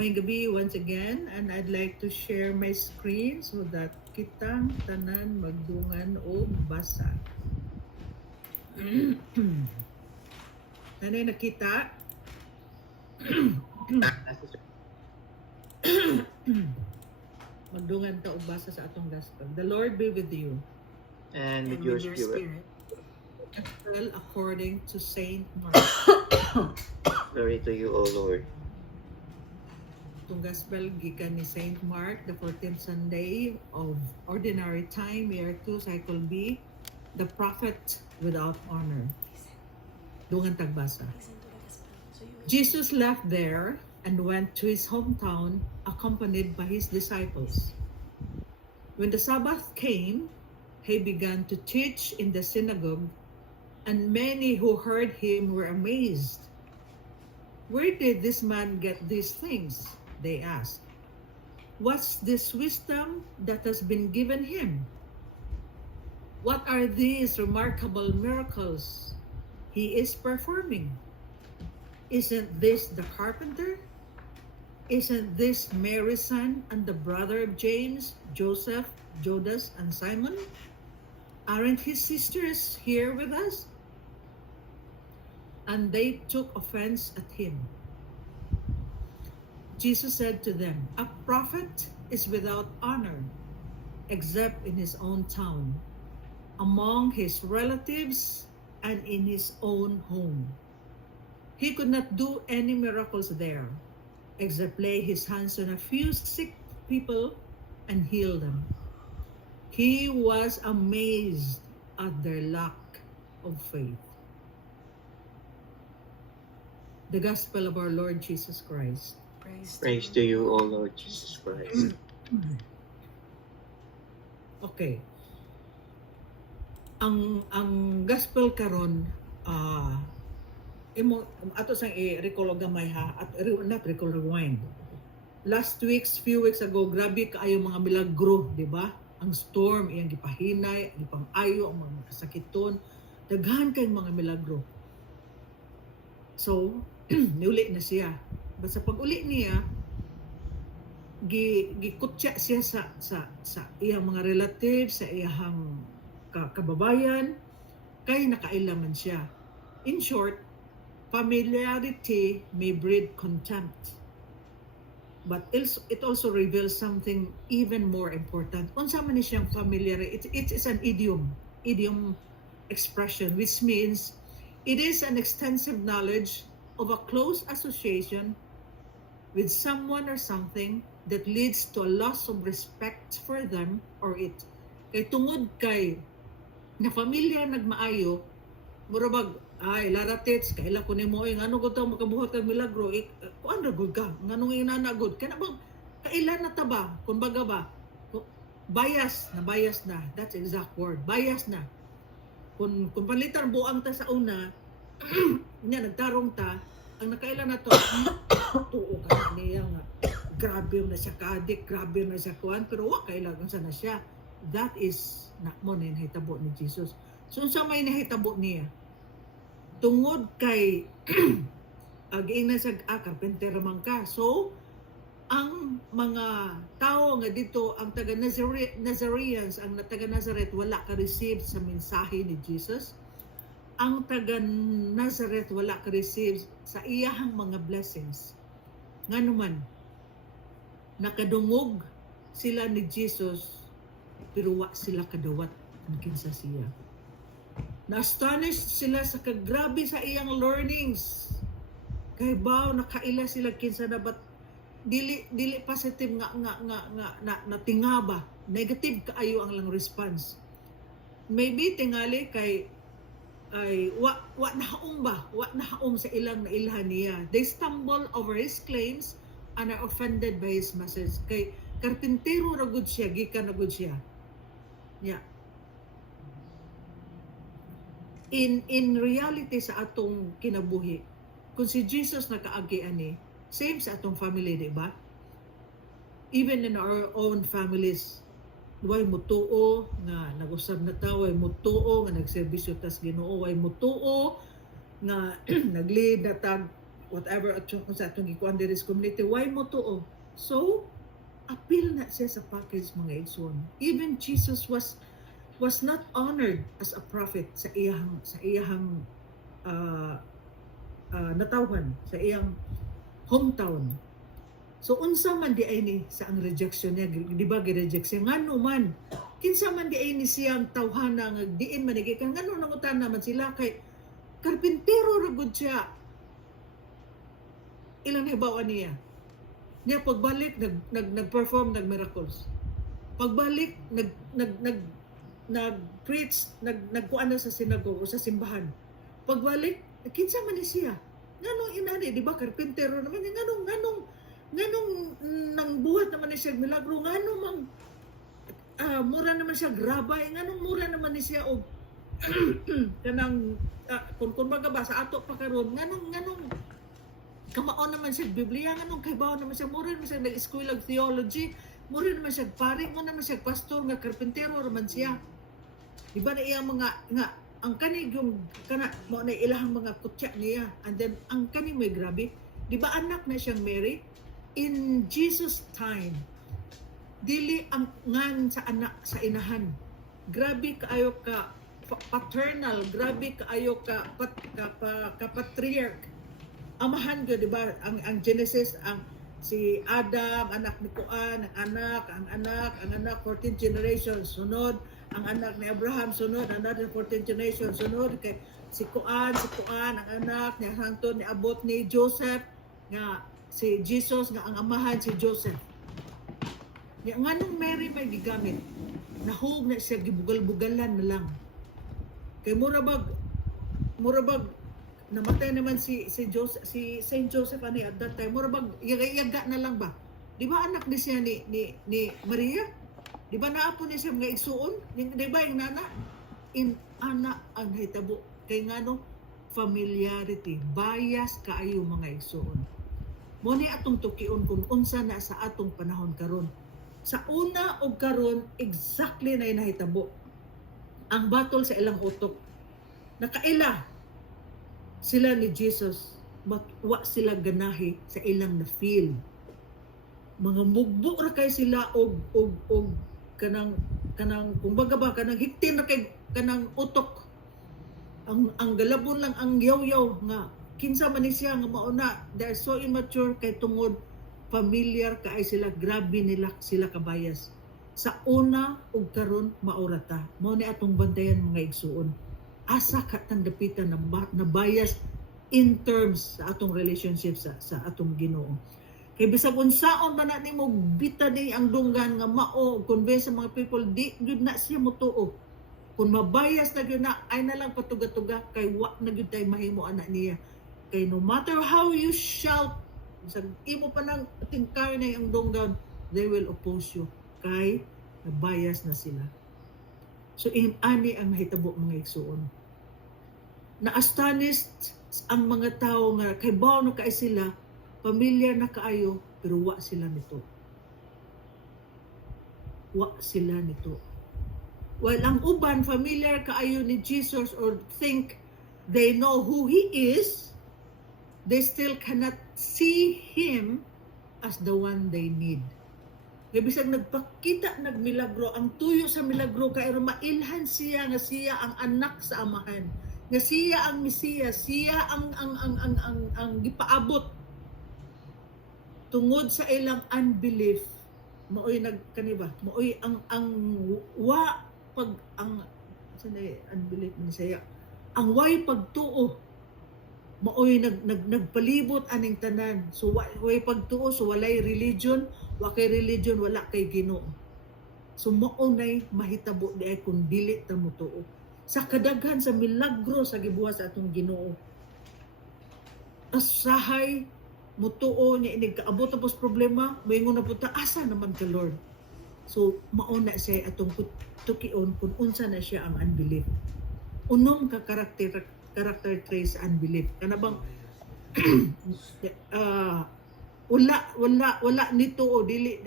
May gabi once again, and I'd like to share my screen so that kitang tanan magdungan o basa. Nanay nakita? Magdungan ta og basa sa atong gospel. The Lord be with you. And with your spirit. Gospel according to Saint Mark. Glory to you, O Lord. Itong gospel gikan ni Saint Mark, the 14th Sunday of Ordinary Time, year 2, cycle B, the prophet without honor. Dungan tagbasa. Jesus left there and went to his hometown accompanied by his disciples. When the Sabbath came, he began to teach in the synagogue, and many who heard him were amazed. Where did this man get these things? They asked. What's this wisdom that has been given him? What are these remarkable miracles he is performing? Isn't this the carpenter? Isn't this Mary's son and the brother of James, Joseph, Judas, and Simon? Aren't his sisters here with us? And they took offense at him. Jesus said to them, a prophet is without honor, except in his own town, among his relatives, and in his own home. He could not do any miracles there, except lay his hands on a few sick people and heal them. He was amazed at their lack of faith. The Gospel of our Lord Jesus Christ. Praise to you, O Lord Jesus Christ. Okay. Ang gospel karon imo ato sang i-recall gamay ha at not recall rewind. Few weeks ago, grabe kaayo mga milagro, di ba? Ang storm iyang gipahinay, gipang-ayo ang mga kasakiton, daghan kay mga milagro. So, niuli na siya. Basta pag uli niya, gikutya siya sa iyang mga relatives, sa iyang kababayan, kay nakailaman siya. In short, familiarity may breed contempt. But it also reveals something even more important. Unsa man ni siyang familiarity? It is an idiom expression, which means it is an extensive knowledge of a close association with someone or something that leads to a loss of respect for them or it. Kay tungod kay na familiar nagmaayo, murabag, ay, laratits, kaila ko ni mo, ngano ko ito makabuhat kang milagro, kuan na gud ka, ngano nga inanagod, kaya bang, kaila na taba, kung baga ba, bias na, that's exact word, bias na. Kung palitan buang ta sa una, niya, nagtarong ta, ang nakaila na to, tuo ka niya nga, grabe na siya kadik, grabe na siya kuan, pero wak kailangan sa na siya. That is na mo na nahitabo ni Jesus. So sa may nahitabo niya, tungod kay agiingnan sa carpenter man ka. So ang mga tao nga dito, ang taga Nazareans, ang taga Nazareth wala ka receive sa mensahe ni Jesus. Ang taga Nazareth wala ka receive sa iyahang mga blessings. Nganuman, nakadungog sila ni Jesus, pero wa sila kadawat ang kinsa siya. Na-astonished sila sa kagrabe sa iyang learnings. Kay bao nakaila sila kinsa na bat dili positive nga tingaba, negative kaayo ang lang response. Maybe tingali kay ay wa nahaom sa ilang nailhan niya. They stumble over his claims and are offended by his message. Kay karpintero ra gud siya, gikan na gud siya. Yeah. In reality sa atong kinabuhi, kung si Jesus nakaagi ani, same sa atong family, di ba? Even in our own families, way mutuo nga nag-usab na ta, way mutuo nga nagserbisyo tas Ginoo, way mutuo nga nag-lead na tag whatever at sa atong gikuan diri sa community, why mo tuo? So appeal na siya sa package mga igsoon. Even Jesus was not honored as a prophet sa iyang natawhan, sa iyang hometown. So unsa man di ay ni sa ang rejection niya, di ba gi-reject siya ngano man, kinsa man di ay ni siyang tawhana nga diin man gikan ngano nangutan naman sila kay karpintero ra gud siya. Ilang hibaw niya pagbalik nag-perform nag-miracles. Pagbalik nag-preach, nagkuan na sa sinagogo, sa simbahan. Pagbalik, kinsa man ni siya? Nganong inani, di ba karpintero naman, nganong nang buhat naman ni siya milagro, nganong mang mura naman siya grabay, nganong mura naman ni siya og kanang kung baga ba sa ato pa karon, nganong kamaon naman siya Biblia, nganong kaybaw naman siya, mura naman siya nag-eskwela og theology, mura naman siya pari, mura naman siya pastor nga karpintero naman siya. Di ba na iyang mga nga ang kanig yung kana mo na ilahang mga kutya niya, and then ang kanig may grabe, di ba anak na siyang Mary in Jesus time, dili ang ngan sa anak sa inahan, grabe kaayo ka paternal, grabe kaayo ka patriarch, amahan ko, di ba ang Genesis, ang si Adam anak ni Kuan, ang anak 14th generation sunod, ang anak ni Abraham sunod, another 14th generation sunod, kay si Kuan, ang anak ni hangtod ni abot ni Joseph nga si Jesus nga ang amahan si Joseph. Nga nganong Mary may gigamit, nahug na siya gibugal-bugalan na lang. Kay murabag namatay naman si Joseph, si Saint Joseph ani at that time, murabag yaga na lang ba? Di ba anak ni siya ni Maria? Di ba naapo ni siya mga igsuon? Di ba yung nana? In ana ang hitabo. Kay ngano? Familiarity. Bias kaayo mga igsuon. Mo ni atong tukion kung unsa na sa atong panahon karon. Sa una og karon, exactly na nahitabo. Ang batol sa ilang utok. Nakaila sila ni Jesus, but wa sila ganahi sa ilang na feel. Mga mugbo ra kay sila og kanang kumbaga ba kanang hiktin ra kay kanang utok. Ang galabon lang ang yaw-yaw nga kinsa man ni siya nga mauna, they're so immature kay tungod familiar kaay sila, grabe nila sila kabayas. Sa una ug karon maorata. Mao ni atong bantayan mga igsuon. Asa ka tang dapitan na bias in terms sa atong relationship sa atong Ginoo. Kay bisag unsaon man na nimo bita ni ang dunggan nga mao convince sa mga people, di gyud na siya motuo. Kung mabayas na gyud na, ay na lang patuga-tuga kay wa na gyud tay mahimo ana niya. Kay no matter how you shout, bisag imo pa nang tingkay na ang dunggan, they will oppose you kay bias na sila. So ani ang mahitabo mga igsuon. Na-astonished ang mga tao nga kay bawo na kay sila, familiar na kaayo, pero wa sila nito. Wa sila nito. While ang uban familiar kaayo ni Jesus or think they know who He is, they still cannot see Him as the one they need. Kaya bisag nagpakita, nagmilagro, ang tuyo sa milagro kay mailhan siya nga siya ang anak sa amahan, nga siya ang Mesiyas, siya ang gipaabot. Tungod sa ilang unbelief, maoy nagkaniba, maoy ang wa pag ang sanay unbelief ni siya, ang way pagtuo, maoy nagpalibot aning tanan. So way pagtuo, so walay religion, wa kay religion, wala kay Ginoo. So mao nay mahitabo di ay kung dili ta mo tuo sa kadaghan sa milagro sa gibuhat sa atong Ginoo. Asahay mutuo niya inig kaabot tapos problema, moingon na puta, asa naman ka Lord. So mauna siya atong tukion kung unsa na siya ang unbelief. Unong ka character traits unbelief. Kana bang wala nito o dili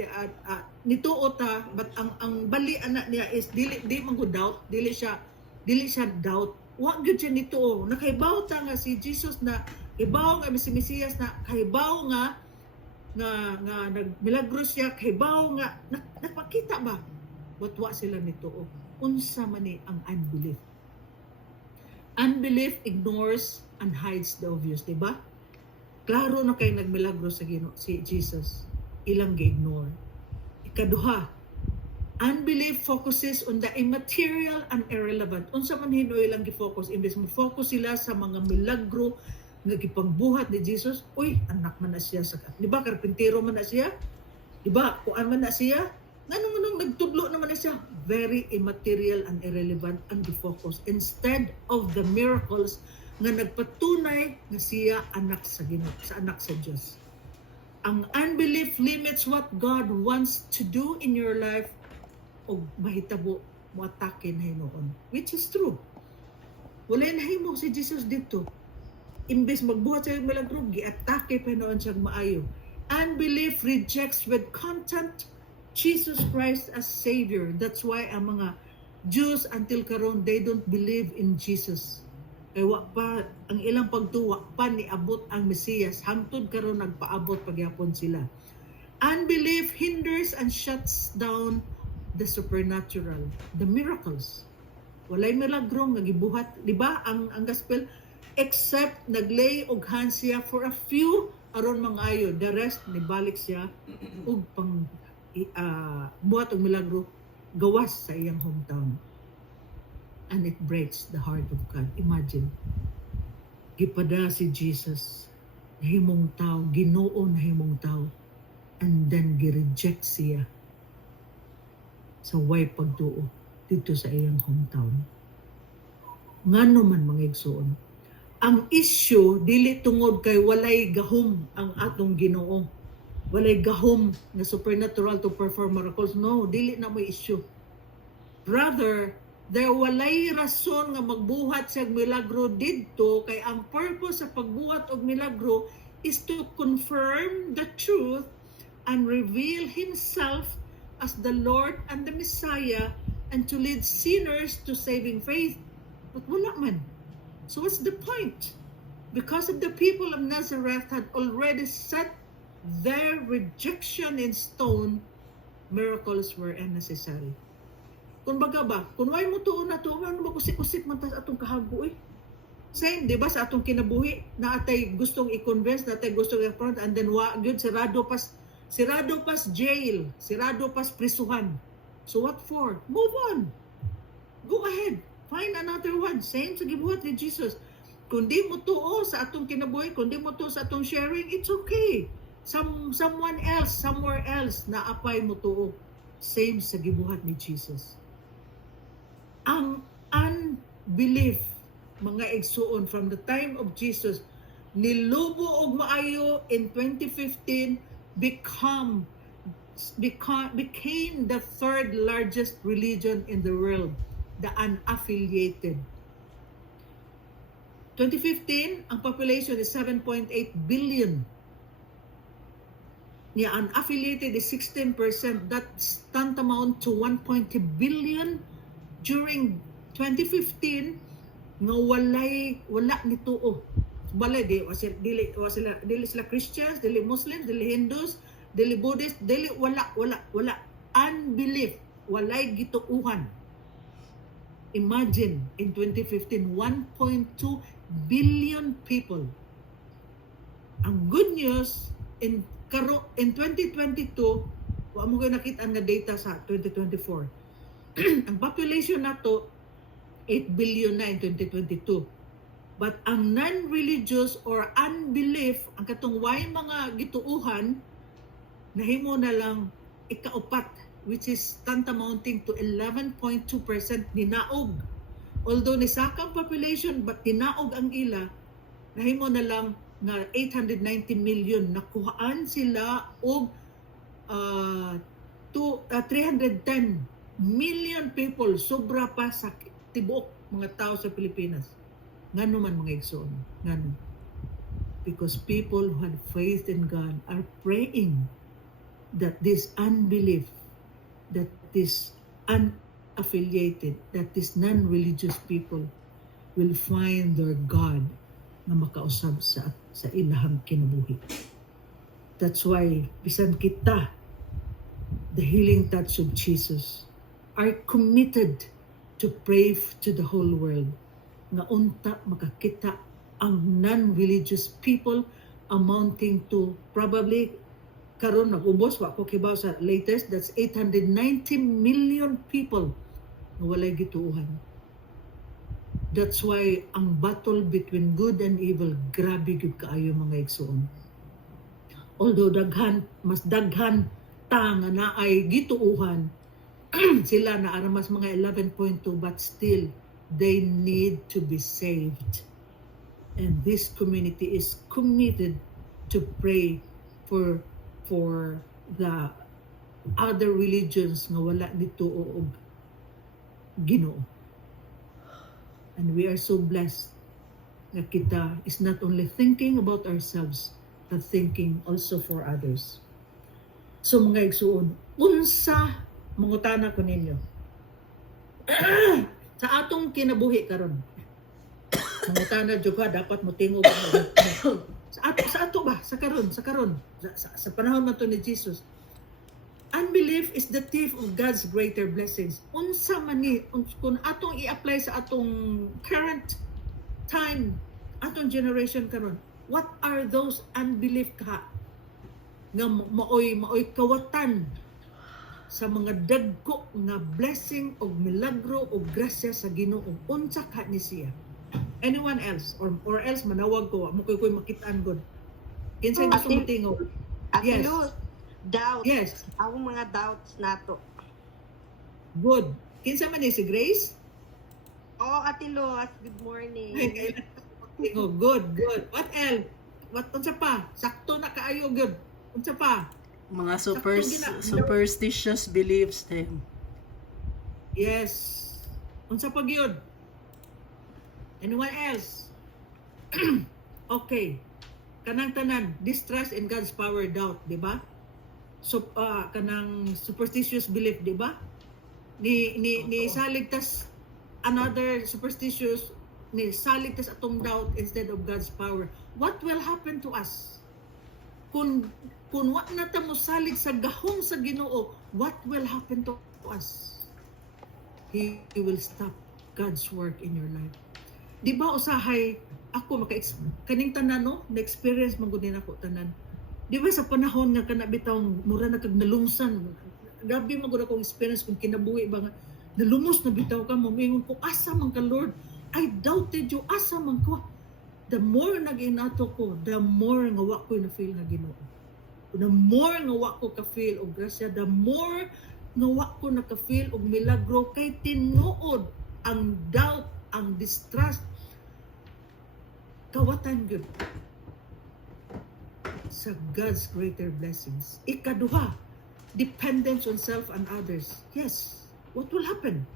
nito o ta, but ang bali anak niya is di man ko doubt, dili siya doubt. Wa gyud siya nito o nakaibaw ta nga si Jesus na Kahibaw nga si Mesiyas na kahibaw nga nagmilagro siya, kahibaw nga napakita ba? But wa sila nituo. Unsa man ni ang unbelief. Unbelief ignores and hides the obvious, di ba? Klaro na kay nagmilagro sa si Jesus. Ilang gi-ignore. Ikaduha, unbelief focuses on the immaterial and irrelevant. Unsa man hino ilang gi-focus, imbes mo focus sila sa mga milagro nga gipangbuhat ni Jesus. Uy, anak man na siya sa, di ba, karpintero man na siya? Di ba, kuan man na siya? Nganong nagtudlo naman na siya? Very immaterial and irrelevant ang gi-focus instead of the miracles nga nagpatunay nga siya anak sa Ginoo, sa anak sa Dios. Ang unbelief limits what God wants to do in your life o mahitabo mo atake na hinoon, which is true. Wala nahimo si Jesus dito. Imbes magbuhat sa milagro, gi-atake pa hinoon siyang maayo. Unbelief rejects with contempt Jesus Christ as Savior. That's why ang mga Jews until karon they don't believe in Jesus. Kaya wa pa ang ilang pagtuwa pa niabot ang Mesiyas, hangtod karon nagpaabot pagyapon sila. Unbelief hinders and shuts down the supernatural, the miracles. Walay milagro nga gibuhat, di ba? Ang gospel, except naglay og hands siya for a few aron mangayo, the rest nibalik siya og pang buhat og milagro gawas sa iyang hometown. And it breaks the heart of God. Imagine, gipada si Jesus, nahimong tao, Ginoo nahimong tao, and then gi-reject siya sa way pagtuo dito sa iyang hometown. Ngano man mga igsoon, ang issue dili tungod kay walay gahom ang atong Ginoo, walay gahom na supernatural to perform miracles. No, dili na mo issue. Rather, there walay rason nga magbuhat siya milagro didto, kay ang purpose sa pagbuhat og milagro is to confirm the truth and reveal Himself as the Lord and the Messiah, and to lead sinners to saving faith. But wala man. So what's the point? Because of the people of Nazareth had already set their rejection in stone, miracles were unnecessary. Kung baga ba, kung way mo tuon na tuon, ano makusik-kusik man tas atong kahago eh. Same, di ba, sa atong kinabuhi, na atay gustong i-convince, na atay gustong i-front, and then good, sirado pas jail, sirado pas prisuhan. So what for? Move on. Go ahead. Find another one. Same sa gibuhat ni Jesus. Kung di mo tuo sa atong kinabuhi, kung di mo tuo sa atong sharing, it's okay. Someone else, somewhere else, na apay mo tuo. Same sa gibuhat ni Jesus. Ang unbelief, mga igsuon, from the time of Jesus, nilubo og maayo in 2015, became the third largest religion in the world, the unaffiliated. 2015, ang population is 7.8 billion. The unaffiliated is 16%. That's tantamount to 1.2 billion during 2015 nga wala nituo. Balay dili sila Christians, dili Muslims, dili Hindus, dili Buddhist, dili wala unbelief, walay gituuhan. Imagine in 2015, 1.2 billion people. Ang good news in 2022, wa mo nakita nga data sa 2024. Ang population nato 8 billion na in 2022. But ang non-religious or unbelief, ang katong way mga gituuhan, nahimo na lang ikaupat, which is tantamounting to 11.2% ninaog. Although nisakang population, but tinaog ang ila, nahimo na lang na 890 million. Nakuhaan sila og 310 million people, sobra pa sa tibuok mga tao sa Pilipinas. Ngano man mga igsoon, ngano? Because people who had faith in God are praying that this unbelief, that this unaffiliated, that this non-religious people will find their God nga makausab sa ilahang kinabuhi. That's why bisan kita, the healing touch of Jesus, are committed to pray to the whole world nga unta makakita ang non-religious people amounting to probably karon nag-ubos wa ko kibaw sa latest, that's 890 million people nga walay gituuhan. That's why ang battle between good and evil grabe gyud kaayo mga igsoon. Although mas daghan ta nga naay gituuhan, sila na aramas mga 11.2, but still they need to be saved. And this community is committed to pray for the other religions nga wala dito og Ginoo. And we are so blessed na kita is not only thinking about ourselves but thinking also for others. So mga igsuon, unsa mangutana ko ninyo sa atong kinabuhi karon, mangutana jud ka dapat motingog sa ato ba sa karon sa panahon man to ni Jesus. Unbelief is the thief of God's greater blessings. Unsa man ni kung atong i-apply sa atong current time, atong generation karon, what are those unbelief ka nga maoy kawatan sa mga dagko nga blessing o milagro o grasya sa Ginoo? Unsa ka ni siya? Anyone else or else manawag ko mo koy makitaan god. Kinsa gusto mo tingog? Yes. Doubts. Yes. Ako mga doubts nato. Good. Kinsa man ni si Grace? Oh, Ate Los, good morning. Tingog. Good. What else? What unsa pa? Sakto na kaayo good. Unsa pa? Mga superstitious beliefs din. Yes. Unsa pa gyud? Anyone else? Okay. Kanang tanan, distrust in God's power, doubt, di ba? So kanang superstitious belief, di ba? Ni saligtas another superstitious, ni saligtas atong doubt instead of God's power. What will happen to us? Kung wa na ta mo salig sa gahom sa Ginoo, what will happen to us? He will stop God's work in your life. Di ba usahay ako kaning tanan no, na-experience man gud nako tanan. Di ba sa panahon nga kana bitaw mura na kag nalungsan. Grabe man gud akong experience kung kinabuhi ba nga nalumos na bitaw ka, momingon ko asa man ka Lord. I doubted you, asa man ko. The more nag-inato ko, the more nga wa ko na feel nga Ginoo. The more nga wa ko ka feel og grasya, the more nga wa ko naka-feel og milagro kay tinuod ang doubt, ang distrust, kawatan gyud sa God's greater blessings. Ikaduha, dependence on self and others. Yes, what will happen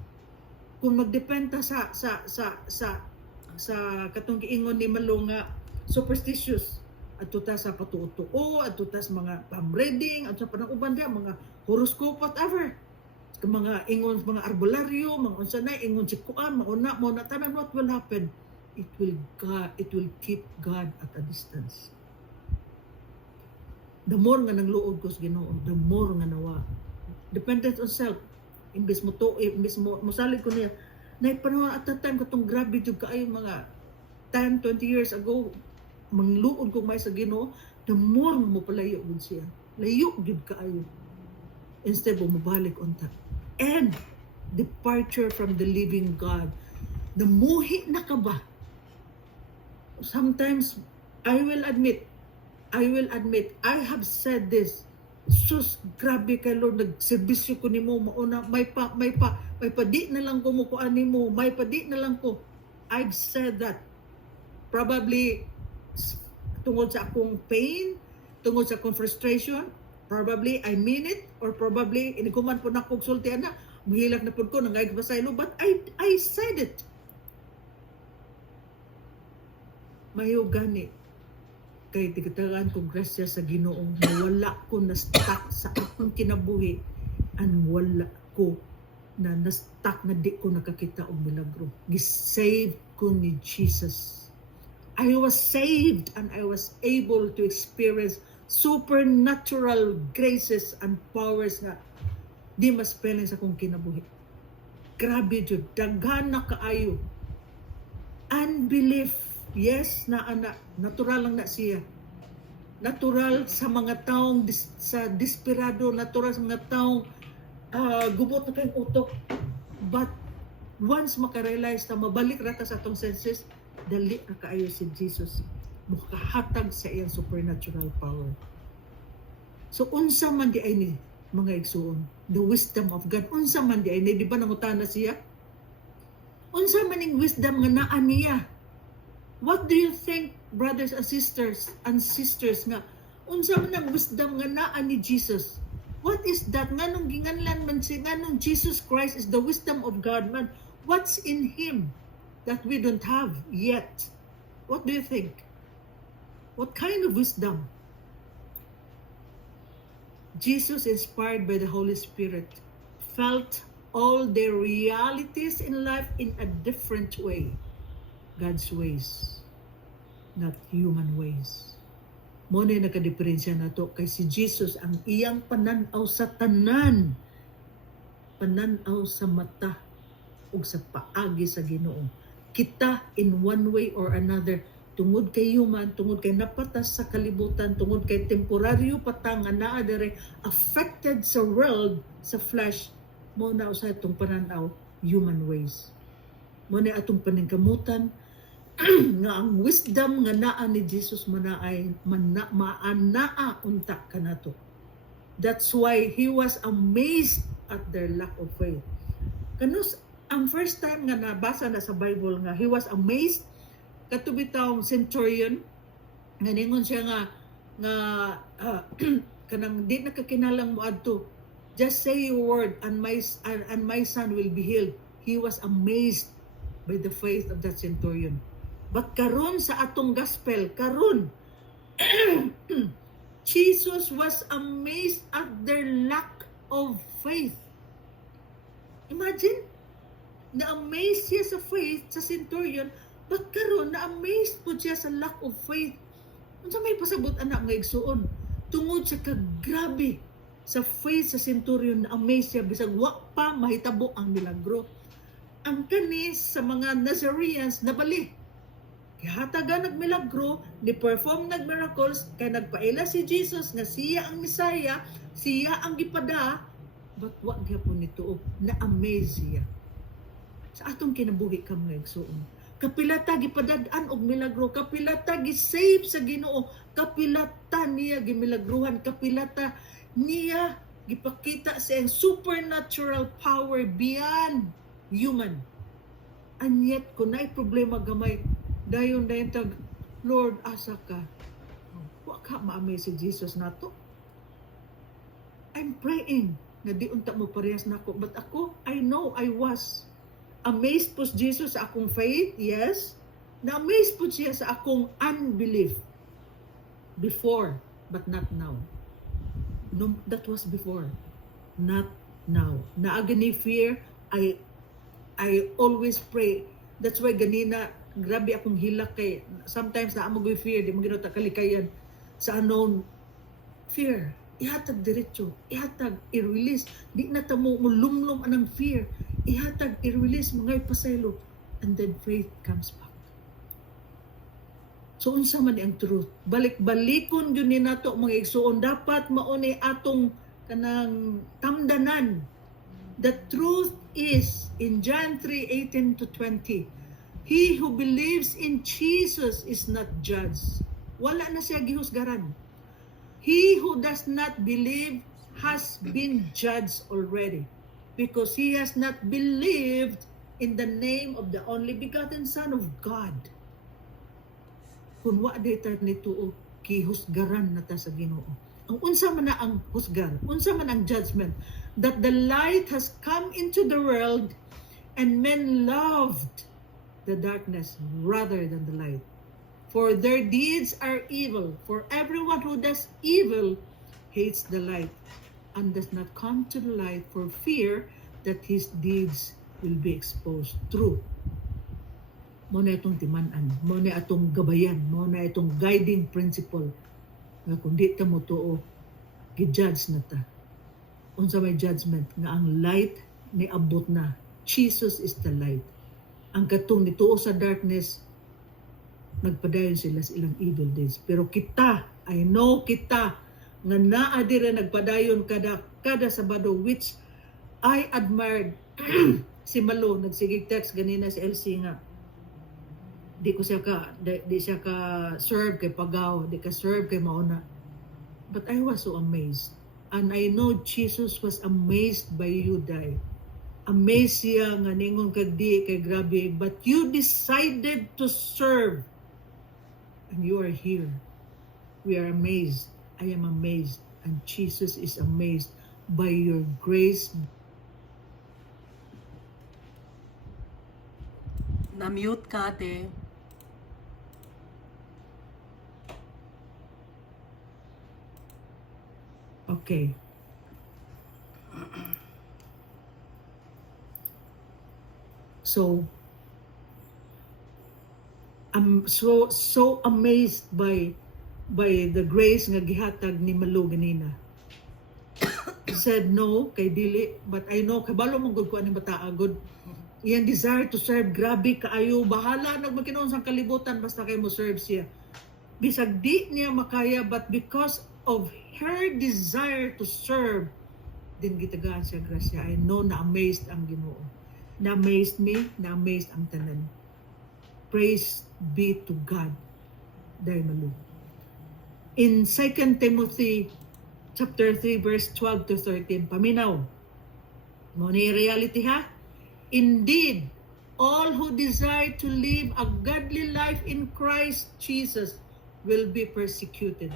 kung magdependa sa katong giingon ni Malo nga superstitious adto ta sa patuo-tuo, adto ta sa mga palm-reading, adto sa panang uban dia mga horoscope, whatever, mga ingon, mga arbolaryo, mga unsa na ingon si kuan, mauna tanan, what will happen? It will keep God at a distance. The more nga nangluod ko sa Ginoo, the more nga nawa. Dependent on self. Imbes mo salig ko niya. Na panahon at that time katong grabe jud kaayo mga 10, 20 years ago, mangluod ko may sa Ginoo, the more mo palayo gud siya. Layo jud kaayo. Instead mo mabalik unta. And departure from the living God. Namuhi na ka ba? Sometimes I will admit, I have said this. Sus, grabe kay Lord, nagserbisyo ko nimo, mauna, may pa di na lang ko mo kuan nimo, may pa di na lang ko. I've said that. Probably tungod sa akong pain, tungod sa akong frustration, probably I mean it, or probably iniguman po na kong sultian na, mahilak na po ko, nangayag ba sa ilo, but I said it. Mayo gani kay tigatagan ko grasya sa Ginoo na wala ko na-stuck sa akong kinabuhi and wala ko na na-stuck na di ko nakakita og milagro. Gisave ko ni Jesus. I was saved and I was able to experience supernatural graces and powers na di mas pelen sa akong kinabuhi. Grabe jud, daghan na kaayo. Unbelief, yes, na ana, natural lang na siya. Natural sa mga taong sa desperado, natural sa mga taong gubot na kayong utok. But once makarealize na mabalik ra ta sa atong senses, dali ra kaayo si Jesus. Makahatag sa iyang supernatural power. So unsa man di ay ni mga igsuon, the wisdom of God, unsa man di ay ni, di ba nangutana siya? Unsa man ning wisdom nga naa niya? What do you think, brothers and sisters nga, unsa man ang wisdom nga naa ni Jesus? What is that? Nganong ginganlan man siya, nganong Jesus Christ is the wisdom of God man? What's in Him that we don't have yet? What do you think? What kind of wisdom? Jesus, inspired by the Holy Spirit, felt all the realities in life in a different way. God's ways, not human ways. Mo na nakadiferensya na to kay si Jesus ang iyang pananaw sa tanan, pananaw sa mata ug sa paagi sa Ginoo. Kita in one way or another, tungod kay human, tungod kay napatas sa kalibutan, tungod kay temporaryo patang nga naa dere affected sa world, sa flesh, mo na usa itong pananaw human ways. Mo na atong paningkamutan nga ang wisdom nga naa ni Jesus manaay maanaa unta kanato. That's why he was amazed at their lack of faith. Kanus ang first time nga nabasa na sa Bible nga he was amazed, katubitawng centurion nga ningon siya nga kanang di nakakinalang mo adto, just say your word and my son will be healed. He was amazed by the faith of that centurion. But karon sa atong gospel, karon Jesus was amazed at their lack of faith. Imagine, na-amazed siya sa faith sa centurion, but karon na-amazed po siya sa lack of faith. Unsa may pasabot anak nga igsuon? Tungod sa kagrabe sa faith sa centurion, na-amazed siya bisag wa pa mahitabo ang milagro. Ang kanis sa mga Nazareans nabali. Kihataga nagmilagro, ni-perform nag-miracles, kaya nagpaila si Jesus nga siya ang Messiah, siya ang gipada, but wa gyapon nito, na-amaze siya. Sa atong kinabuhi ka mga igsuon, kapilata gipadad-an og milagro, kapilata gi-save sa Ginoo, kapilata niya gimilagruhan, kapilata niya gipakita sa iyang supernatural power beyond human. And yet, kung naay problema gamay, dayon tag, Lord, asa ka? Wa ka ma-amaze si Jesus nato. I'm praying na di unta mo parehas nako, but ako, I know I was amazed po Jesus sa akong faith, yes. Na-amazed po siya sa akong unbelief before, but not now. No, that was before, not now. Naagani fear, I always pray. That's why ganina, grabe akong hilak kay sometimes na amoy fear, di mo ginota kalikayan sa unknown. Fear, ihatag diretso, ihatag, i-release. Di na tamo mo lumlum anang fear. Ihatag, i-release, mga ipasaylo. And then faith comes back. So unsa man ang truth? Balik-balikon yun ni nato mga igsuon. Dapat maunay atong kanang tamdanan. The truth is, in John 3:18-20, he who believes in Jesus is not judged. Wala na siya gihusgaran. He who does not believe has been judged already, because he has not believed in the name of the only begotten Son of God. Kung wa data nito, gihusgaran na ta sa Ginoo. Ang unsa man na ang husgan, unsa man ang judgment, that the light has come into the world and men loved the darkness rather than the light. For their deeds are evil. For everyone who does evil hates the light and does not come to the light for fear that his deeds will be exposed. True. mo na itong timan-an, mo na itong gabayan, mo na itong guiding principle nga kung di ta mo tuo, gi-judge na ta. Unsa may judgment nga ang light ni abot na. Jesus is the light. Ang katong nituo sa darkness, nagpadayon sila sa ilang evil deeds. Pero kita, I know kita, nga naa dira nagpadayon kada Sabado, which I admired. Si Malo, nagsigig text ganina si LC nga, di siya ka serve kay pagaw, di ka serve kay mauna. But I was so amazed. And I know Jesus was amazed by you, Day. Amazed siya nga ningon kag di kay grabe, but you decided to serve. And you are here. We are amazed. I am amazed. And Jesus is amazed by your grace. Na-mute ka, ate. Okay. So, I'm so amazed by the grace nga gihatag ni Malo ganina. He said no kay dili, but I know kabalo mong gud ko ani bata agud. Iyang desire to serve, grabe kaayo, bahala nagmakinon sa kalibutan basta kay mo serve siya. Bisag di niya makaya, but because of her desire to serve, din gitagaan siya grasya. I know na amazed ang Ginoo. Na amazed me, na amazed ang tanan. Praise be to God. Dahil Malo. In 2 Timothy chapter 3 verse 12 to 13, paminaw. Mo ni reality ha? Indeed, all who desire to live a godly life in Christ Jesus will be persecuted,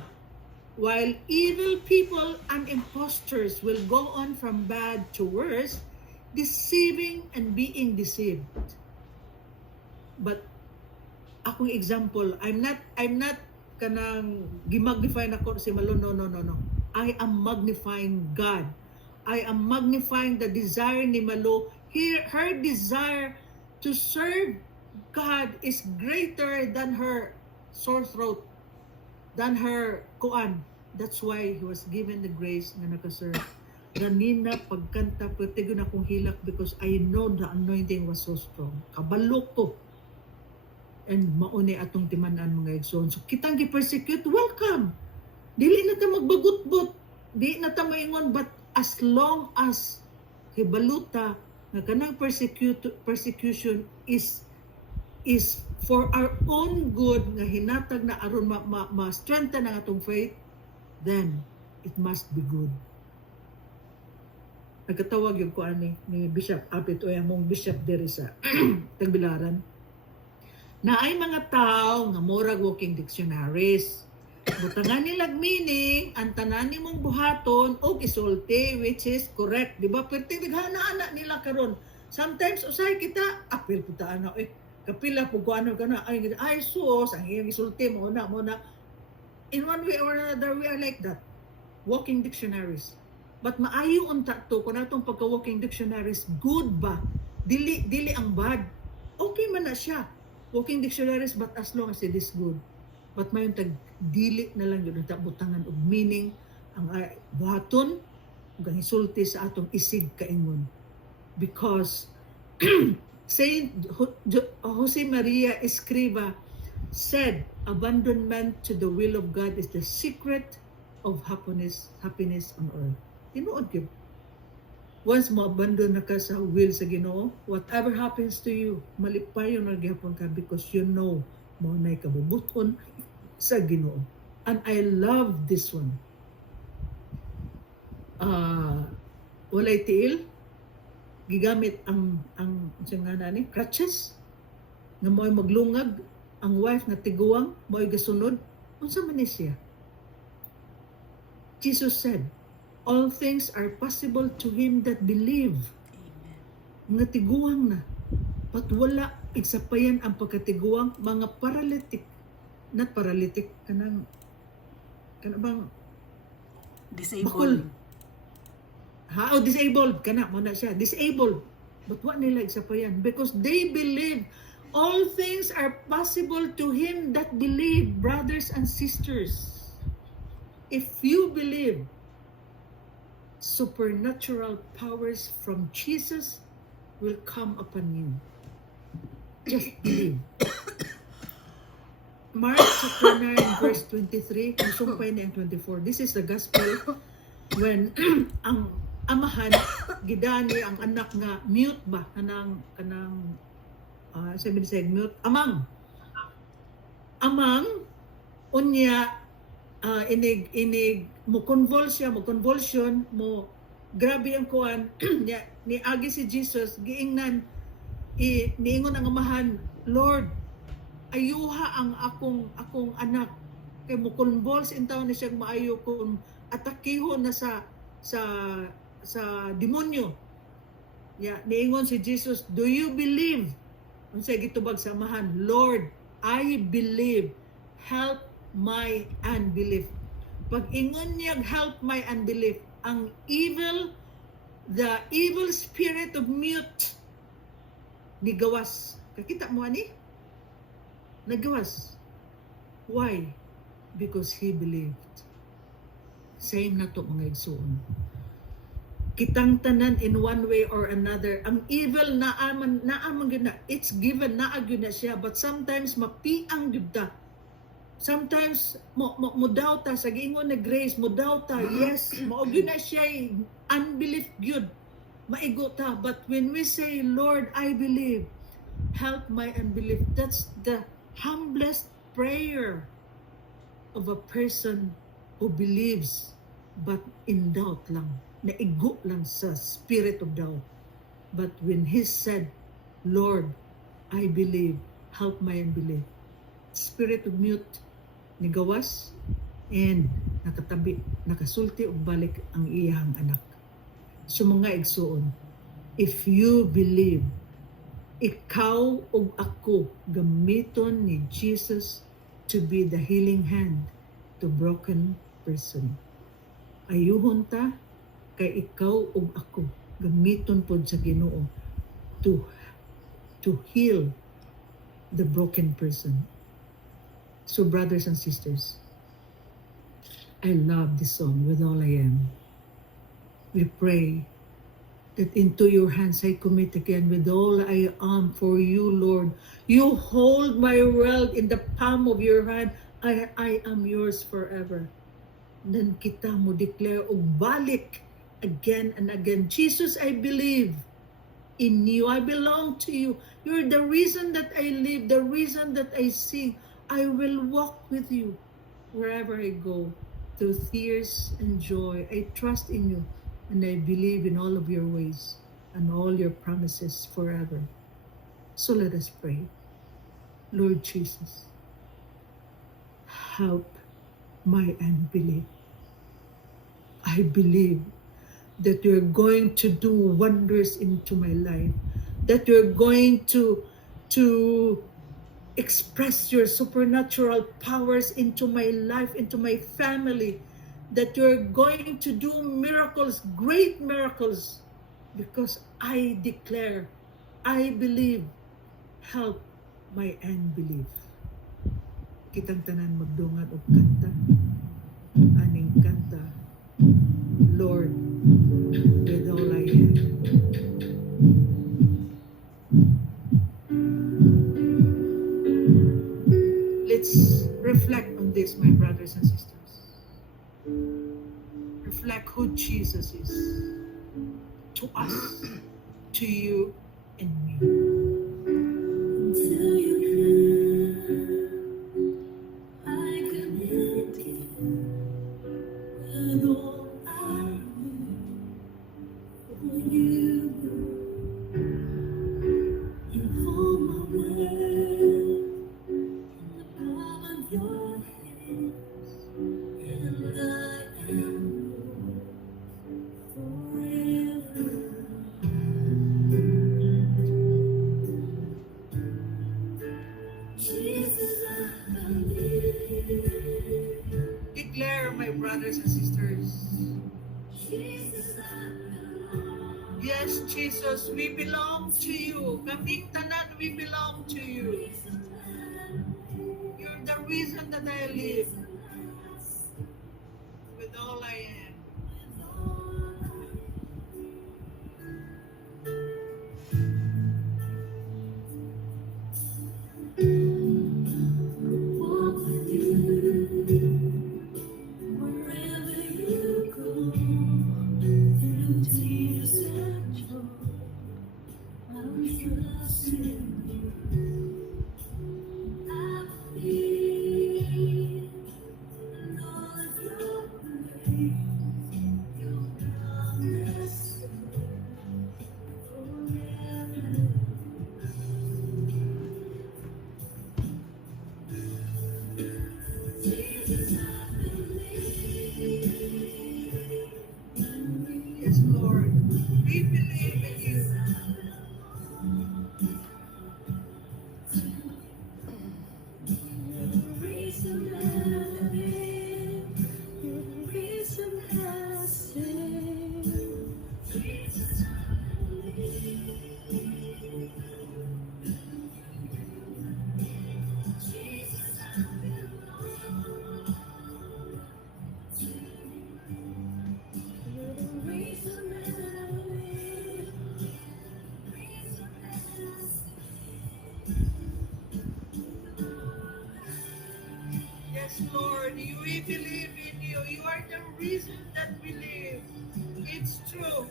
while evil people and impostors will go on from bad to worse, deceiving and being deceived. But akong example, I'm not kanang gimagnify na ko si Malo, no. I am magnifying God. I am magnifying the desire ni Malo. Her desire to serve God is greater than her sore throat, than her kuan. That's why he was given the grace na nakaserve. Ganina pagkanta, pwede na akong hilak because I know the anointing was so strong. Kabalok ko. And mauni atong timanan mga igsoon. So kitang gi-persecute, welcome. Dili na ta magbagut-but. Di na ta maingon, but as long as hibaluta nga kanang persecution is for our own good, nga hinatag na aron ma-strengthen ang atong faith, then it must be good. Nagkatawag yung ko ani ni Bishop Apit o among Bishop diri sa Tagbilaran, na ay mga tao nga murag walking dictionaries. Butangan nilag meaning, ang tanan nimong buhaton og isulti, which is correct, di ba? Pero tighana-ana nila karon. Sometimes usay kita apil puta ana kapila po kuano kana ay sus ang iyang isulti mo na. In one way or another, we are like that. Walking dictionaries. But maayo unta to kun atong pagka-walking dictionaries, good ba? Dili ang bad. Okay man na siya. Walking dictionaries, but as long as it is good. But mayon tag dili na lang yun ang butangan og meaning ang buhaton ug ang isulti sa atong isig kaingon. Because Saint Jose Maria Escriva said, abandonment to the will of God is the secret of happiness on earth. Tinuod gyud. Once mo abandon na ka sa will sa Ginoo, whatever happens to you, malipayon na gyapon ka because you know mo nay kabubuton sa Ginoo. And I love this one. Walay tiil, gigamit ang nga nani, crutches, nga mo'y maglungag, ang wife nga tiguang, mo'y gasunod, unsa man ni siya? Jesus said, all things are possible to him that believe. Nga tiguang na. But wala, igsapayan ang pagkatiguang, mga paralytic, not paralytic, kanang bang Disabled. Disabled, kana mo na siya, disabled. But what nila igsapayan? Because they believe All things are possible to him that believe, brothers and sisters. If you believe, supernatural powers from Jesus will come upon you. Just believe. Mark chapter 9 verse 23, sumpay na yung 24. This is the gospel when ang amahan gidani ang anak nga mute ba kanang sabi sa mute amang unya inig mo convulsion mo grabe ang kuan ni agi si Jesus giingnan niingon ang amahan, Lord, ayuha ang akong anak kay mo convulse in taon ni siyang maayo kung atakiho na sa demonyo. Niingon si Jesus, do you believe? Unsay gitubag sa amahan, Lord, I believe. Help my unbelief. Pag ingon niya, help my unbelief, the evil spirit of mute nigawas. Kakita mo ani? Nagawas. Why? Because he believed. Same na to mga igsoon. Kitang tanan in one way or another. Ang evil naaman gyud na. It's given na gyud na siya, but sometimes mapiang gyud ta. Sometimes mo doubt ta sa giingon na grace, mo doubt ta. Yes, mao gyud na siya unbelief gyud. Maigo ta, but when we say, Lord, I believe, help my unbelief, that's the humblest prayer of a person who believes but in doubt lang, naigo lang sa spirit of doubt. But when he said, Lord, I believe, help my unbelief, spirit of mute nigawas and nakatabi, nakasulti og balik ang iyang anak. So mga igsoon, if you believe, ikaw ug ako gamiton ni Jesus to be the healing hand to broken person. Ayuhon ta kay ikaw ug ako gamiton pod sa Ginoo to heal the broken person. So brothers and sisters, I love this song with all I am. We pray that into your hands I commit again with all I am for you, Lord. You hold my world in the palm of your hand. I am yours forever. Then kita mo declare o balik again and again. Jesus, I believe in you. I belong to you. You're the reason that I live, the reason that I sing. I will walk with you wherever I go, through tears and joy. I trust in you. And I believe in all of your ways and all your promises forever. So let us pray. Lord Jesus, help my unbelief. I believe that you're going to do wonders into my life, that you're going to express your supernatural powers into my life, into my family, that you're going to do miracles, great miracles, because I declare, I believe, help my unbelief. Kitang tanan magdungan og kanta, aning kanta, Lord, with all I am. Let's reflect on this, my brothers and sisters. Reflect who Jesus is to us, to you, and me. Until you come, I commit you with all I am for you. You hold my world in the palm of your hands, and I am forever. Jesus, I believe. Declare, my brothers and sisters, Jesus, I belong. Yes, Jesus, we belong to you. Kaming tanan, we belong to you. You're the reason that I live with all I am. Walk with you wherever you go. Through tears and joy, I'm trusting you. I believe in all of your grace, your promise forever. Jesus, I believe in you. Yes, Lord. We believe in you. You're the reason I live. You're the reason I sing. Jesus, I believe. Jesus, I belong to you. You're the reason I live. Reason I Yes, Lord, we believe in you. You are the reason that we live. It's true.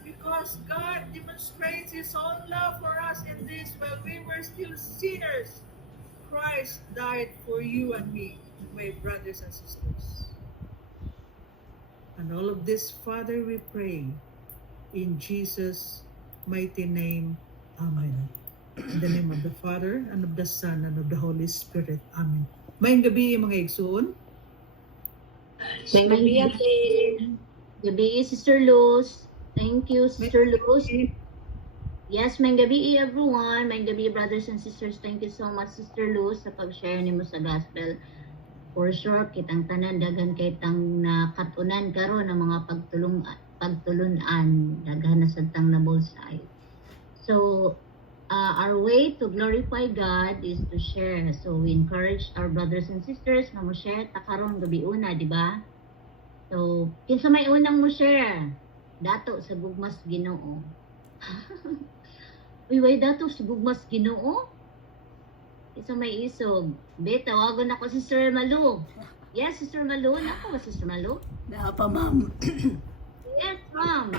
Because God demonstrates His own love for us in this while we were still sinners. Christ died for you and me, my brothers and sisters. And all of this, Father, we pray in Jesus' mighty name. Amen. In the name of the Father, and of the Son, and of the Holy Spirit. Amen. Mayang gabi, mga igsoon. May gabi, ate. Gabi, Sister Luz. Thank you, Sister Luz. Yes, may gabi, everyone. May gabi, brothers and sisters. Thank you so much, Sister Luz, sa pag-share nimo sa gospel. For sure, kitang tanan, dagan kitang nakatunan karon ng mga pagtulunan, daghan na sadtang na bullseye. So, our way to glorify God is to share. So, we encourage our brothers and sisters na mo-share ta karon gabi una, di ba? So, kinsa may unang mo-share? Dato sa gugmas Ginoo. Uy, way dato sa gugmas Ginoo? Isa may isog. Be, tawagon ako si Sister Malu. Yes, Sister Malu. Ako ba, Sister Malu? Na pa, ma'am. Yes, ma'am.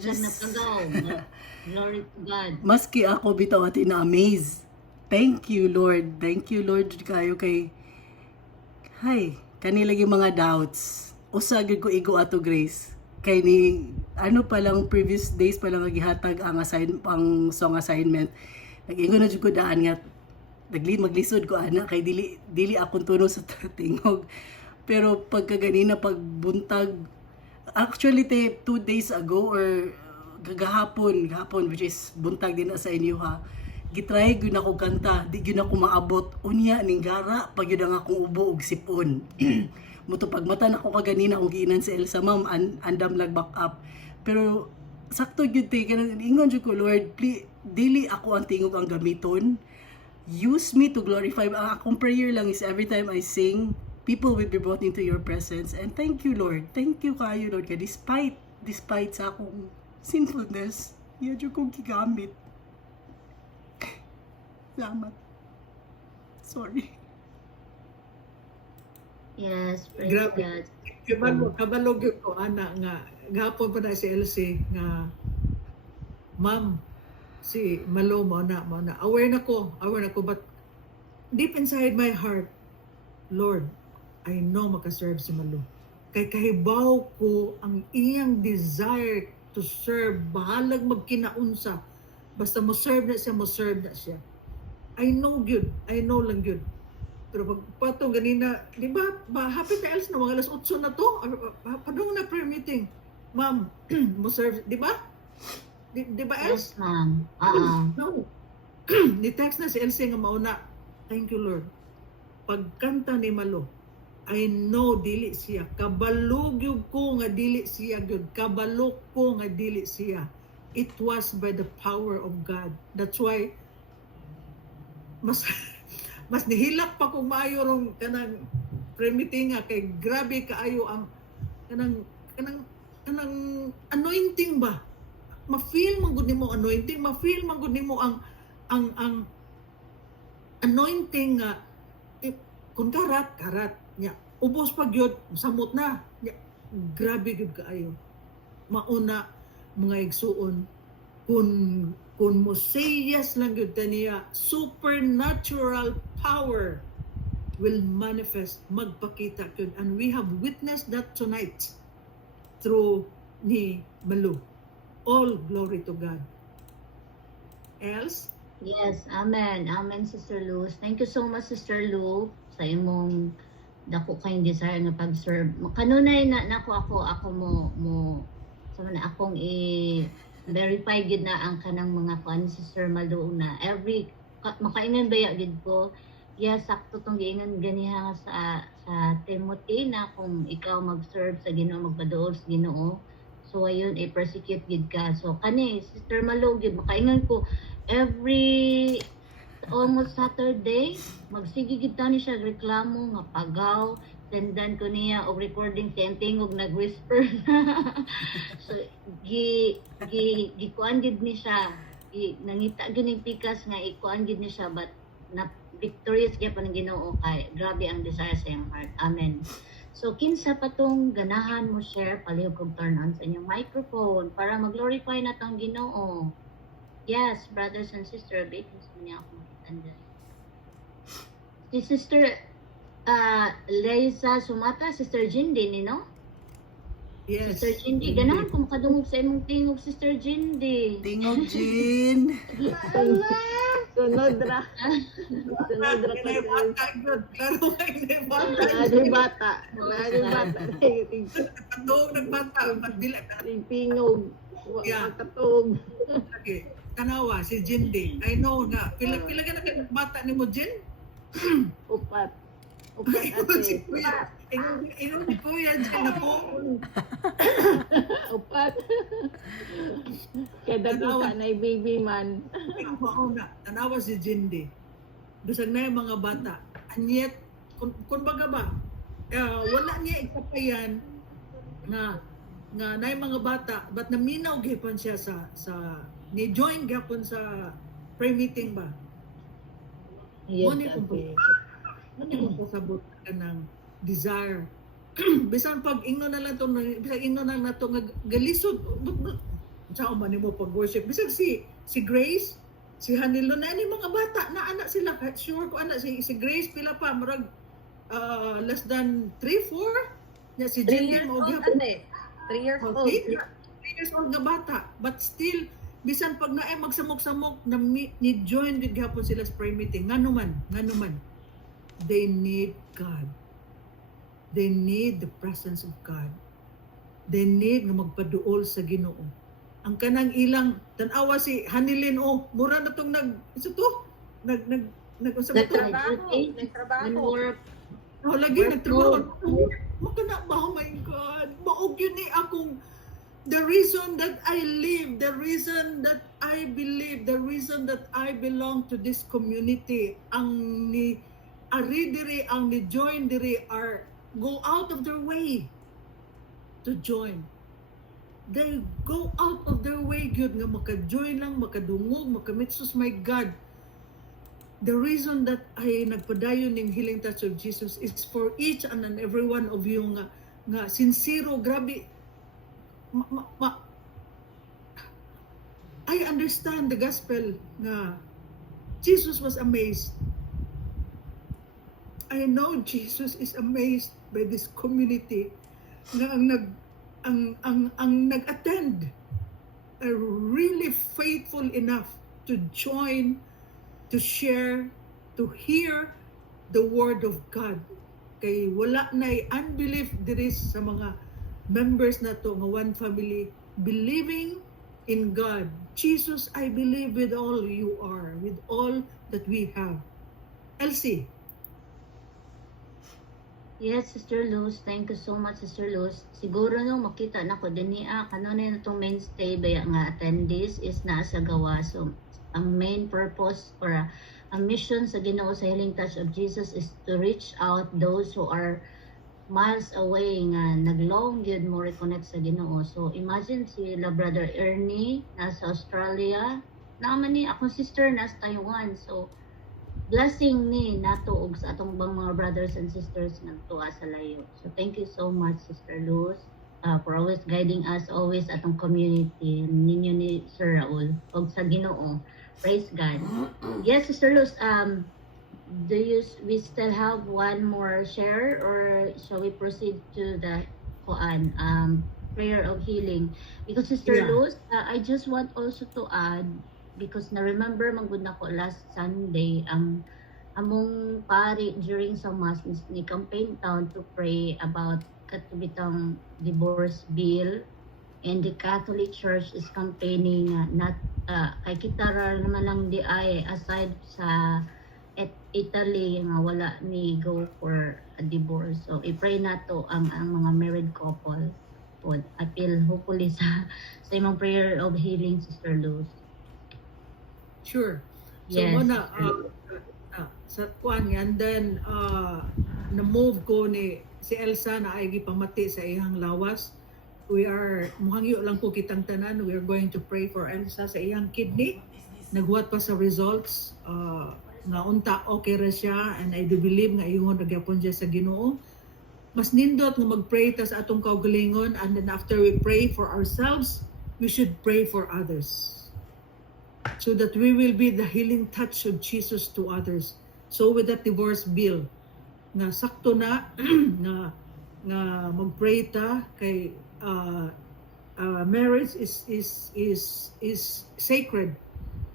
Just, Napagaw. Glory to God. maski ako bitaw ati na-amaze. Thank you, Lord. Thank you, Lord, kayo kay... Hay, kanilagi mga doubts. Usa gyud ko igo ato Grace. Kay ni ano pa lang previous days pa lang gihatag ang song assignment. Nag-ingon na jud ko daan nga maglisod ko ana kay dili akong tuno sa tingog. Pero pagka ganina pagbuntag actually 2 days ago or gahapon which is buntag din na sa inyo ha. Gitry gyud ako kanta, di gyud ako maabot. Unya ning gara pag gyud ang akong ubo og sipon. Muto pagmata na ko kaganina kung giinan si Elsa ma'am andam lag back up. Pero sakto gyud te kanang ingon jud ko Lord, please, dili ako ang tingog ang gamiton. Use me to glorify. Ang akong prayer lang is every time I sing, people will be brought into your presence. And thank you Lord. Thank you kayo Lord. Kaya despite sa akong sinfulness, iya jud kong gigamit. Salamat. Sorry. Yes, praise Grabe. God. Kabalog yun ko, ana, nga, gahapon pa na si Elsie, nga, ma'am, si Malo mo na, aware na ko, but deep inside my heart, Lord, I know makaserve si Malo. Kay kahibaw ko ang iyang desire to serve, bahalag magkinaunsa, basta mo serve na siya. I know lang good. Pero pag patong ganina, di ba, happy na else na mga alas 8 na to, padong na prayer meeting. Ma'am, mo serve, di ba? Di ba else? Yes, ma'am. No. Ni text na si Elsie nga mauna. Thank you Lord. Pagkanta ni Malo, I know dili siya. Kabalog yun ko nga dili siya gyud. Kabalok ko nga dili siya. It was by the power of God. That's why mas mas nihilak pa kung maayo rong kanang primiting nga kay grabe kaayo ang kanang anointing ba. Ma-feel man gud nimo anointing, ma-feel man gud nimo ang anointing nga kung karat nya ubos pa gyud samot na nya, grabe gyud kaayo mauna mga igsuon kun mo say yes lang gyud niya, supernatural power will manifest, magpakita gyud, and we have witnessed that tonight through ni Malu. All glory to God. Else? Yes, amen. Amen, Sister Luz. Thank you so much, Sister Lu, sa imong dako kayong desire nga pag-serve. Kanunay na ako mo sa na akong i-verify gid na ang kanang mga kuan Sister Malu na every makaingan baya gid ko. Yes, sakto tong giingon ganiha sa Timothy na kung ikaw mag-serve sa Ginoo, magpaduol sa Ginoo, so ayun i-persecute gid ka. So kani Sister Malu gid makaingan ko every almost Saturday, magsige gid tani siya reklamo nga pagaw, sendan ko niya og recording tingog nag-whisper. So kuan gid ni siya, nangita gid ning pikas nga ikuan gid ni siya, but na victorious gyud pa ng Ginoo kay grabe ang desire sa iyang heart. Amen. So kinsa pa tong ganahan mo share, palihog kog turn on sa inyong microphone para mag-glorify na tong Ginoo. Yes, brothers and sisters, babies niya ako makitanda. Si Sister Liza Sumata, Sister Jindy, no? Yes. Sister Jindy, ganahan kung kadungog sa imong tingog, Sister Jindy. Tingog, Jin. Sunod ra. Sunod ra Kaya ko. bata gyud. Klaro kay na bata. Lagi bata. Katong nagbata, madila na. Pingog. Yeah. Katog. Okay. Tanawa, si Jindy. I know na. Pila ka na kay bata ni mo, Jin? Upat. Ingon si Kuya. Ingon si Kuya, Jin na po. Upat. Kaya kita na baby man. Tanawa si Jindy. Dusag na yung mga bata. And yet, kung baga ba, wala niya ikapayan na na yung mga bata, but naminaw gipon siya sa ni-join gapon sa prayer meeting ba? Yes, Muna kung pasabot ka ng desire. Bisan pag ingno na lang to, bisan ingno na lang to nga galisod. Saan man mo pag-worship? Bisan si Grace, si Hanilo na ni mga bata na anak sila. Sure ko anak si Grace pila pa murag less than 3-4 nya si 3 Jillian years mo old, gihapon. ate. 3 years old. 3 years old nga bata, but still bisan pag naay magsamok-samok na ni-join gid gihapon sila sa prayer meeting. Ngano man they need God. They need the presence of God. They need nga magpaduol sa Ginoo. Ang kanang ilang tanawa si Hanilin mura na tong unsa to? Unsa ba to? Nagtrabaho. Lagi nagtrabaho. Makana ba, oh my God. Maog yun akong the reason that I live, the reason that I believe, the reason that I belong to this community, ang ni ari diri, ang ni join diri are go out of their way to join. They go out of their way gyud nga maka-join lang, makadungog, makamitsus, my God. The reason that I nagpadayon ning Healing Touch of Jesus is for each and every one of you nga sincero, grabe. I understand the gospel na Jesus was amazed. I know Jesus is amazed by this community na ang nag-attend are really faithful enough to join, to share, to hear the word of God. Kay wala na'y unbelief diri sa mga members na to nga one family believing in God. Jesus, I believe with all you are, with all that we have. Elsie. Yes, Sister Luz. Thank you so much, Sister Luz. Siguro no, makita na ko din niya, kanon na itong mainstay ba nga attendees is nasa gawa. So, ang main purpose or ang mission sa Ginoo sa Healing Touch of Jesus is to reach out those who are miles away nga naglong gyud mo reconnect sa Ginoo. So, imagine si la Brother Ernie nasa Australia, naman ni akong sister nasa Taiwan. So, blessing ni nato og sa atong bang mga brothers and sisters nga tuwa sa layo. So thank you so much, Sister Luz, for always guiding us always atong community ninyo ni Sir Raul og sa Ginoo. Praise God. Yes, Sister Luz, we still have one more share or shall we proceed to the prayer of healing? Because Sister Yeah. Luz, I just want also to add because na-remember magud na ko last Sunday ang among pari during sa mass ni campaign town to pray about katubitang divorce bill, and the Catholic Church is campaigning not kay kita ra naman lang di ay aside sa Italy nga wala ni go for a divorce. So i-pray nato ang mga married couple po appeal hopefully sa imong prayer of healing, Sister Luz. Sure. So Yes, muna Sister. sa kuan yan, then na-move ko ni si Elsa na ay gipamati sa iyang lawas. We are muhangyo lang ko kitang tanan. We are going to pray for Elsa sa iyang kidney. Naghuwat pa sa results. Nga unta okay ra siya, and I do believe nga iyon nagyapon siya sa Ginoo. Mas nindot nga mag-pray ta sa atong kaugalingon, and then after we pray for ourselves, we should pray for others, so that we will be the healing touch of Jesus to others. So with that divorce bill, nga sakto na nga mag-pray ta kay marriage is sacred.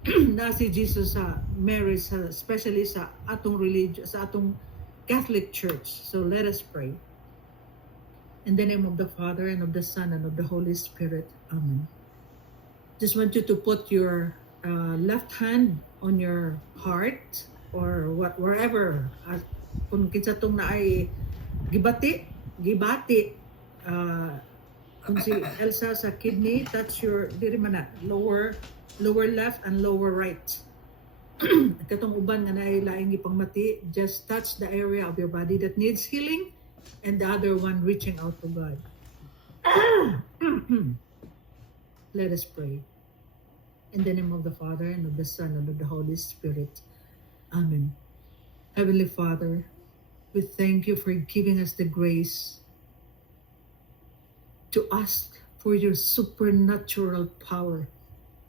Na si Jesus sa marriage, especially sa atong religion, sa atong Catholic Church. So let us pray. In the name of the Father and of the Son and of the Holy Spirit. Amen. Just want you to put your left hand on your heart or wherever, kung kinsa tong na ay gibati kung si Elsa sa kidney, touch your diri man na lower left and lower right. Katong uban nga naay laing gipangmati, just touch the area of your body that needs healing and the other one reaching out to God. Let us pray. In the name of the Father, and of the Son, and of the Holy Spirit. Amen. Heavenly Father, we thank you for giving us the grace to ask for your supernatural power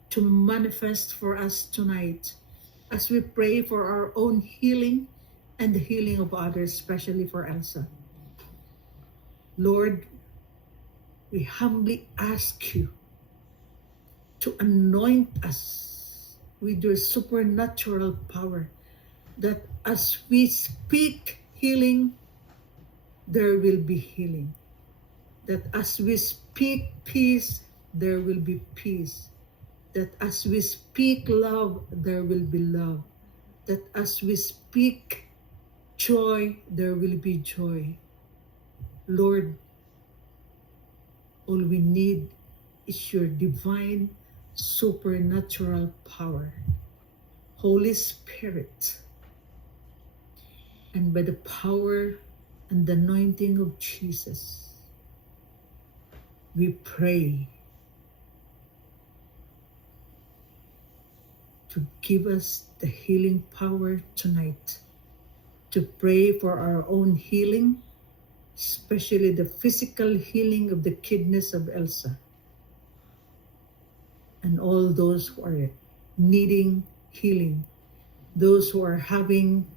to manifest for us tonight as we pray for our own healing and the healing of others, especially for Elsa. Lord, we humbly ask you to anoint us with your supernatural power, that as we speak healing, there will be healing. That as we speak peace, there will be peace. That as we speak love, there will be love. That as we speak joy, there will be joy. Lord, all we need is your divine supernatural power. Holy Spirit, and by the power and the anointing of Jesus, we pray to give us the healing power tonight, to pray for our own healing, especially the physical healing of the kidneys of Elsa, and all those who are needing healing, those who are having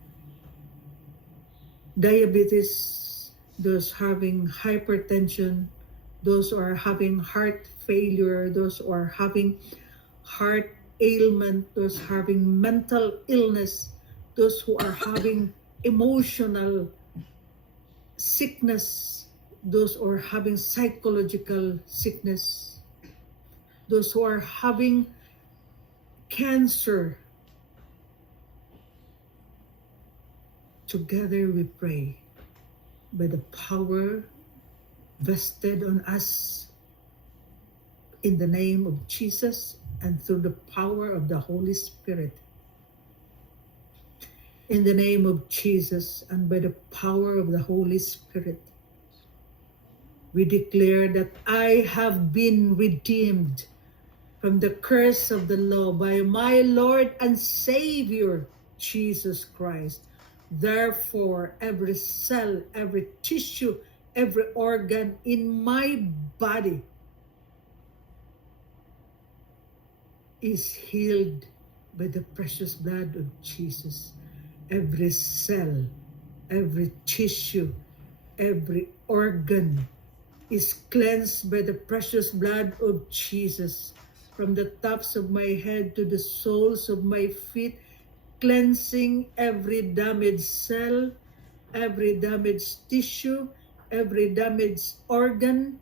diabetes, those having hypertension, those who are having heart failure, those who are having heart ailment, those having mental illness, those who are having emotional sickness, those who are having psychological sickness, those who are having cancer. Together we pray by the power vested on us in the name of Jesus and through the power of the Holy Spirit. In the name of Jesus and by the power of the Holy Spirit, we declare that I have been redeemed from the curse of the law by my Lord and Savior, Jesus Christ. Therefore, every cell, every tissue, every organ in my body is healed by the precious blood of Jesus. Every cell, every tissue, every organ is cleansed by the precious blood of Jesus. From the tops of my head to the soles of my feet, cleansing every damaged cell, every damaged tissue, every damaged organ,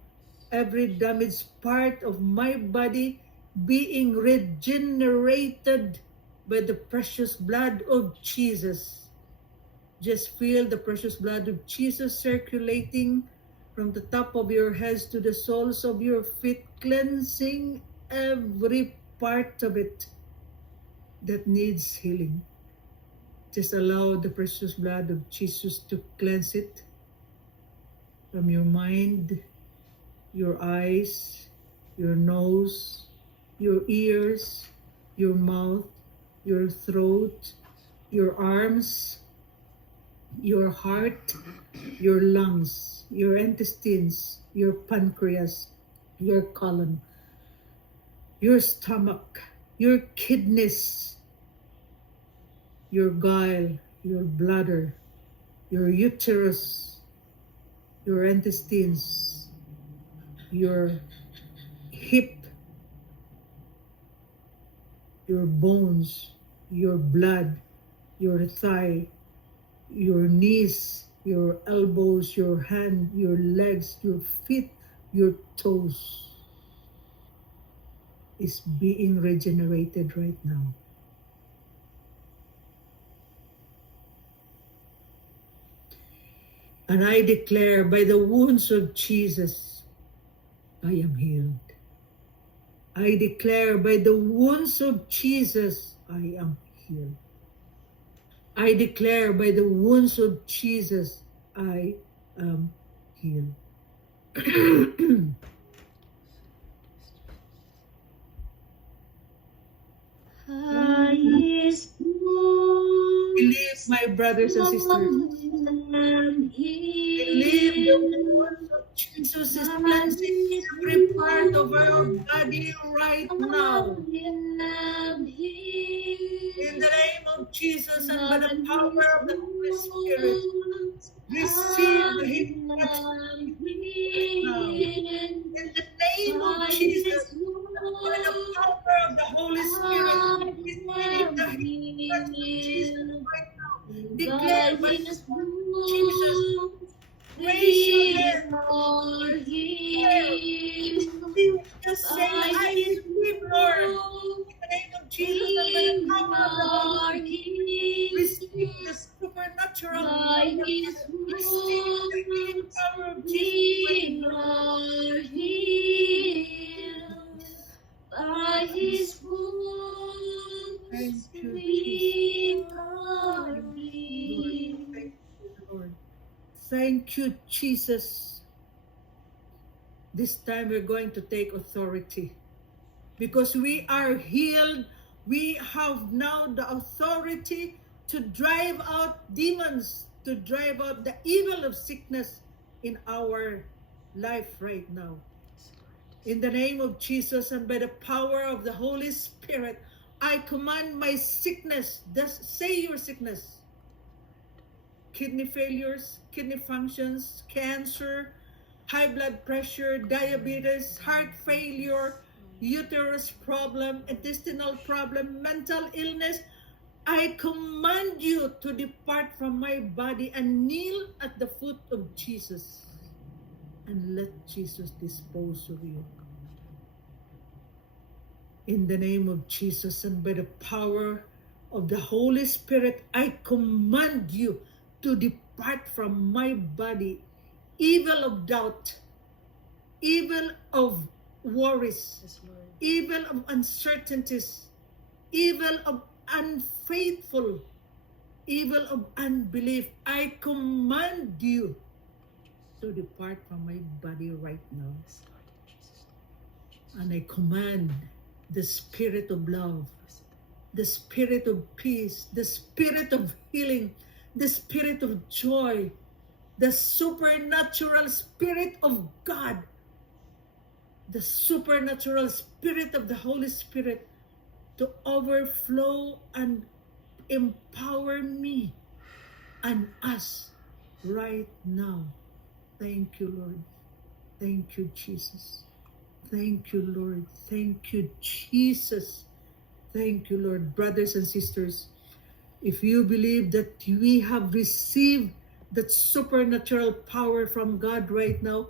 every damaged part of my body, being regenerated by the precious blood of Jesus. Just feel the precious blood of Jesus circulating from the top of your heads to the soles of your feet, cleansing every part of it that needs healing. Just allow the precious blood of Jesus to cleanse it from your mind, your eyes, your nose, your ears, your mouth, your throat, your arms, your heart, your lungs, your intestines, your pancreas, your colon, your stomach, your kidneys, your gall, your bladder, your uterus, your intestines, your hip, your bones, your blood, your thigh, your knees, your elbows, your hand, your legs, your feet, your toes is being regenerated right now. And I declare, by the wounds of Jesus, I am healed. I declare, by the wounds of Jesus, I am healed. I declare, by the wounds of Jesus, I am healed. Believe, my brothers and sisters. Believe the wounds of Jesus is cleansing every part of our body right now. In the name of Jesus and by the power of the Holy Spirit, receive the healing touch now. In the name of Jesus and by the power of the Holy Spirit, receive the healing touch of Jesus right now. Declare by the blood of Jesus, raise your hand. Just say, I receive, Lord. In the name of Jesus and by the power of the Holy Spirit, receive the supernatural power. Receive the healing power of Jesus right now. By his wounds Thank you, we are healed. Thank you, Lord. Thank you, Jesus. This time we're going to take authority. Because we are healed, we have now the authority to drive out demons, to drive out the evil of sickness in our life right now. In the name of Jesus and by the power of the Holy Spirit, I command my sickness, say your sickness, kidney failures, kidney functions, cancer, high blood pressure, diabetes, heart failure, uterus problem, intestinal problem, mental illness, I command you to depart from my body and kneel at the foot of Jesus and let Jesus dispose of you. In the name of Jesus and by the power of the Holy Spirit, I command you to depart depart from my body evil of doubt, evil of worries, Yes, Lord. evil of uncertainties, evil of unfaithful, evil of unbelief. I command you to depart from my body right now. Yes, Lord, in Jesus' name. And I command the spirit of love, the spirit of peace, the spirit of healing, the spirit of joy, the supernatural spirit of God, the supernatural spirit of the Holy Spirit to overflow and empower me and us right now. Thank you, Lord. Thank you, Jesus. Thank you, Lord. Thank you, Jesus. Thank you, Lord. Brothers and sisters, if you believe that we have received that supernatural power from God right now,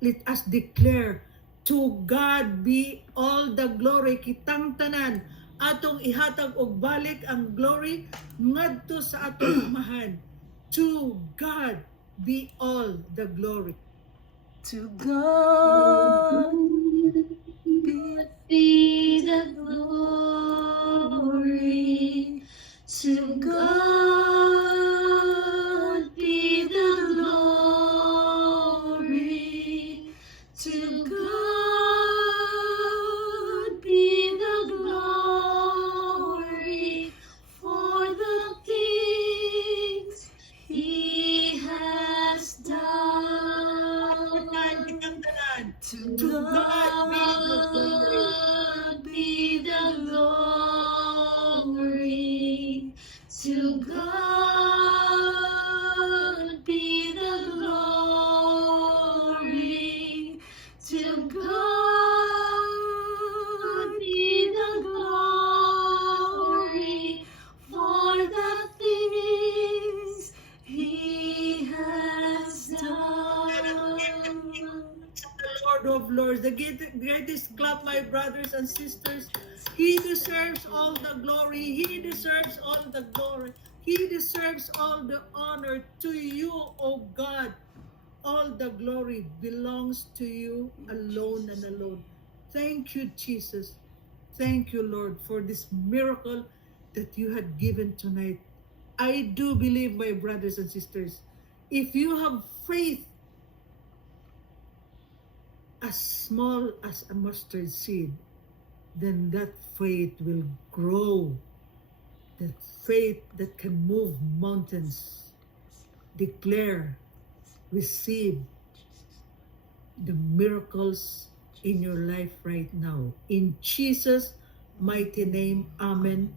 let us declare, to God be all the glory. Kitang tanan, atong ihatag og balik ang glory ngadto sa atong amahan. To God be all the glory. To God be Be the glory. To God be the glory. To God be the glory for the things He has done. Kitang tanan, to to God be the glory. God be the glory. To God be the glory. To God be the glory for the things He has done. The Lord of Lords, the greatest club, my brothers and sisters. He deserves all the glory. He deserves all the glory. He deserves all the honor. To you, O God, all the glory belongs to you alone and alone. Thank you, Jesus. Thank you, Lord, for this miracle that you had given tonight. I do believe, my brothers and sisters, if you have faith as small as a mustard seed, then that faith will grow. That faith that can move mountains. Declare, receive the miracles in your life right now. In Jesus' mighty name, amen,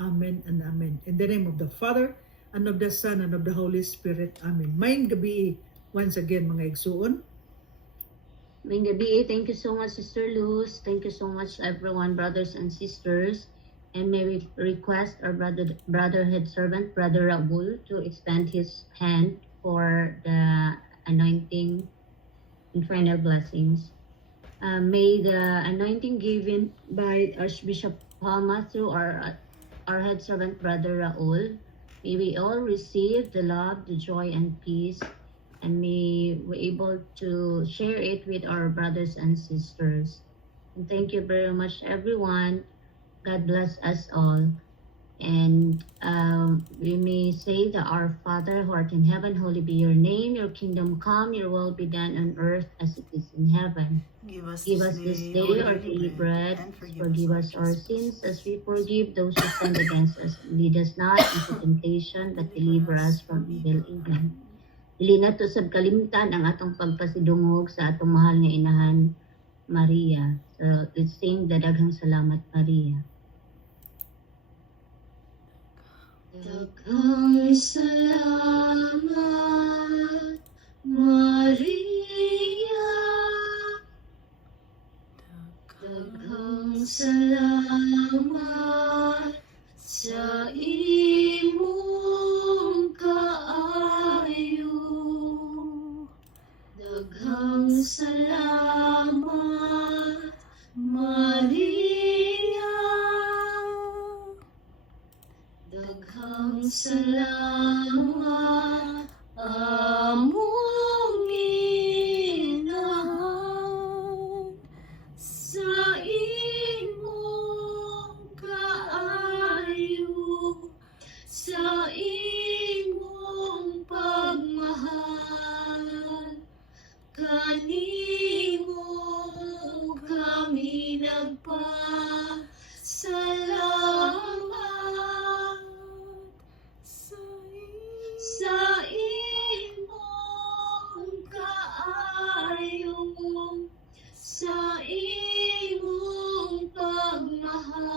amen, and amen. In the name of the Father, and of the Son, and of the Holy Spirit, amen. Maayong gabi once again, mga igsuon. May gabi, thank you so much, Sister Luz. Thank you so much, everyone, brothers and sisters. And may we request our brotherhood servant, Brother Raul, to extend his hand for the anointing and final blessings. May the anointing given by Archbishop Palma through our head servant, Brother Raul, may we all receive the love, the joy, and peace, and may we able to share it with our brothers and sisters. And thank you very much, everyone. God bless us all. And we may say that our Father who art in heaven, holy be your name, your kingdom come, your will be done on earth as it is in heaven. Give us Give us this day our daily bread. and Forgive us our sins as we forgive those who sin against us. Lead us not into temptation, but deliver us from evil. Amen. Dili na to sab kalimtan ang atong pagpasidungog sa atong mahal nga inahan, Maria. So let's sing the daghang salamat, Maria. Daghang salamat, Maria. Daghang salamat sa imong kaayo. Daghang salamat, Maria. Daghang salamat, kanimo kami nagpasalamat sa imong kaayo, sa imong pagmahal.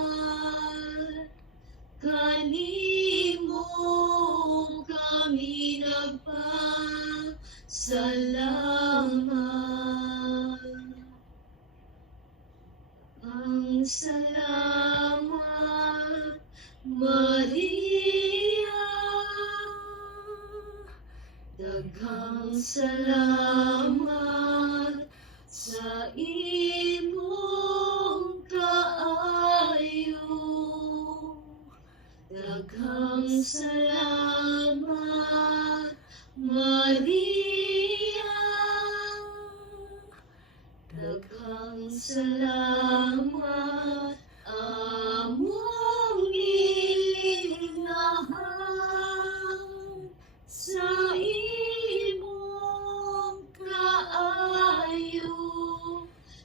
Kanimo kami nagpasalamat. Ang salamat, Maria. Daghang salamat sa imong kaayo. Daghang salamat, Maria. Daghang salamat, among inahan sa imong kaayo,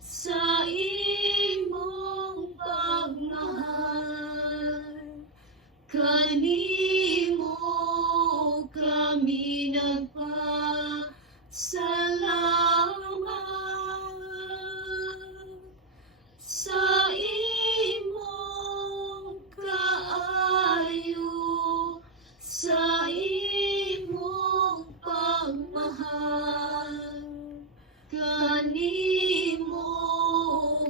sa imong pagmahal. Kanimo kami nagpasalamat sa imong kaayo, sa imong pagmahal. Kanimo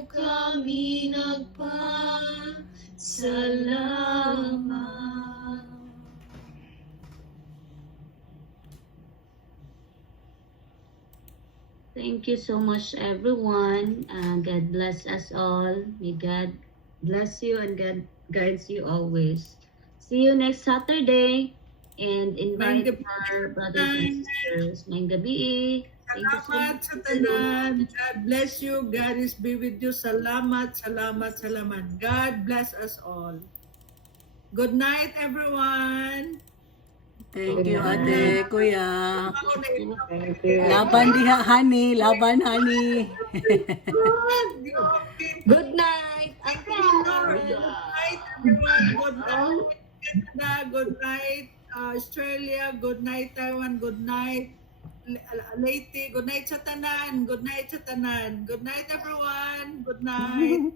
kami nagpasalamat. Thank you so much, everyone. God bless us all. May God bless you and God guides you always. See you next Saturday and invite Maayong gabi. our brothers and sisters. Maayong gabi. Thank you so Salamat much. sa tanan. God bless you. God is be with you. Salamat, salamat, salamat. God bless us all. Good night, everyone. Thank you, ate, kuya. Ako na ito. Thank you. Laban diha, honey. Laban, honey. Good night. Good night, everyone. Good night, Canada. Good night, Australia. Good night, Taiwan. Good night, Leyte. Good night sa tanan. Good night sa tanan. Good night, everyone. Good night.